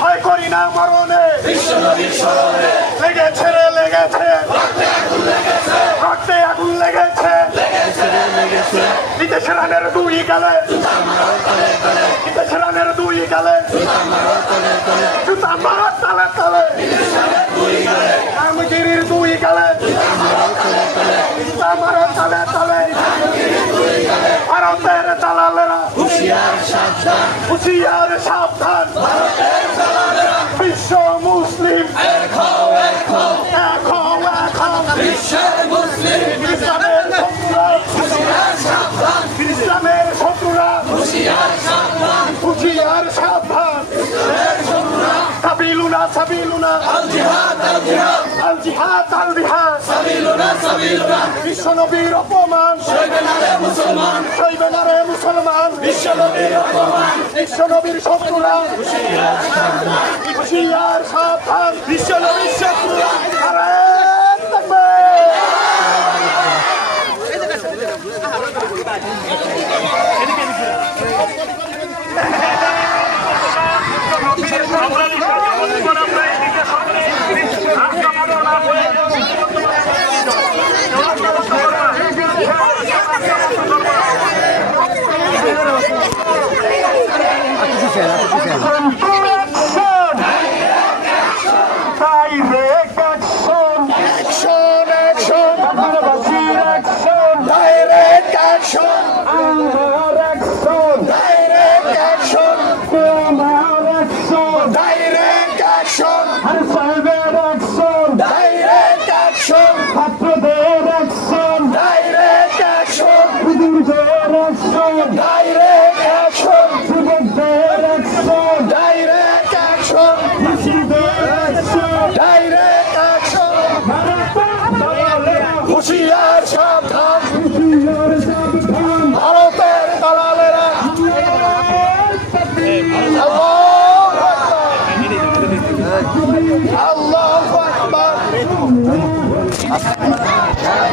ভয় করি না মরণে লেগেছে রে লেগেছে রক্তে আগুন লেগেছে বিদেশে রানের দুই গালে বিদেশে রানের দুই গালে জুতা মারা তালে তালে রামগিরির দুই গালে জুতা মারা তালে তালে ভারতের দালালেরা হুঁশিয়ার সাবধান বিশ্ব মুসলিম ইসলামের শত্রুরা হুঁশিয়ার সাবধান সাবিলুনা সাবিলুনা আল জিহাদ আল জিহাদ আল জিহাদ সাবিলুনা বিশ্ব নবীর অপমান সইবে না রে মুসলমান সইবে না রে মুসলমান বিশ্ব নবীর অপমান বিশ্ব নবীর শত্রুরা হুঁশিয়ার সাবধান বিশ্ব নবীর শত্রুরা আরে Direct action!